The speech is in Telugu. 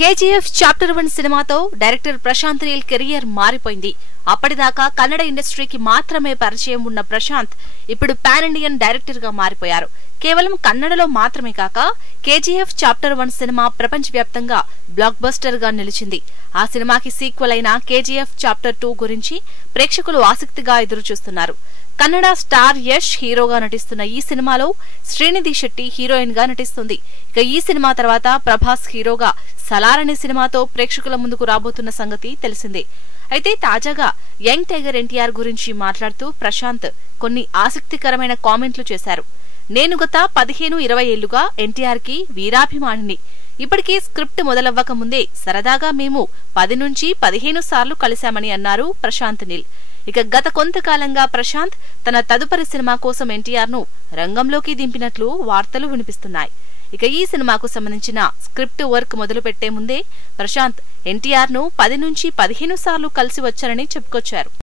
కేజీఎఫ్ చాప్టర్ 1 సినిమాతో డైరెక్టర్ ప్రశాంత్ నీల్ కెరియర్ మారిపోయింది. అప్పటిదాకా కన్నడ ఇండస్ట్రీకి మాత్రమే పరిచయం ఉన్న ప్రశాంత్ ఇప్పుడు పాన్ ఇండియన్ డైరెక్టర్ గా మారిపోయారు. కేవలం కన్నడలో మాత్రమే కాక కేజీఎఫ్ చాప్టర్ 1 సినిమా ప్రపంచవ్యాప్తంగా బ్లాక్ బస్టర్ గా నిలిచింది. ఆ సినిమాకి సీక్వెల్ అయిన కేజీఎఫ్ చాప్టర్ 2 గురించి ప్రేక్షకులు ఆసక్తిగా ఎదురుచూస్తున్నారు. కన్నడ స్టార్ యష్ హీరోగా నటిస్తున్న ఈ సినిమాలో శ్రీనిధి శెట్టి హీరోయిన్ గా నటిస్తుంది. ఇక ఈ సినిమా తర్వాత ప్రభాస్ హీరోగా సలార్ అనే సినిమాతో ప్రేక్షకుల ముందుకు రాబోతున్న సంగతి తెలిసిందే. అయితే తాజాగా యంగ్ టైగర్ ఎన్టీఆర్ గురించి మాట్లాడుతూ ప్రశాంత్ కొన్ని ఆసక్తికరమైన కామెంట్లు చేశారు. నేను గత 15-20 ఏళ్లుగా ఎన్టీఆర్ కి వీరాభిమానిని. ఇప్పటికీ స్క్రిప్ట్ మొదలవ్వక ముందే సరదాగా మేము 10-15 సార్లు కలిశామని అన్నారు ప్రశాంత్ నీల్. ఇక గత కొంతకాలంగా ప్రశాంత్ తన తదుపరి సినిమా కోసం ఎన్టీఆర్ ను రంగంలోకి దింపినట్లు వార్తలు వినిపిస్తున్నాయి. ఇక ఈ సినిమాకు సంబంధించిన స్క్రిప్ట్ వర్క్ మొదలు పెట్టే ముందే ప్రశాంత్ ఎన్టీఆర్ ను 10-15 సార్లు కలిసి వచ్చారని చెప్పుకొచ్చారు.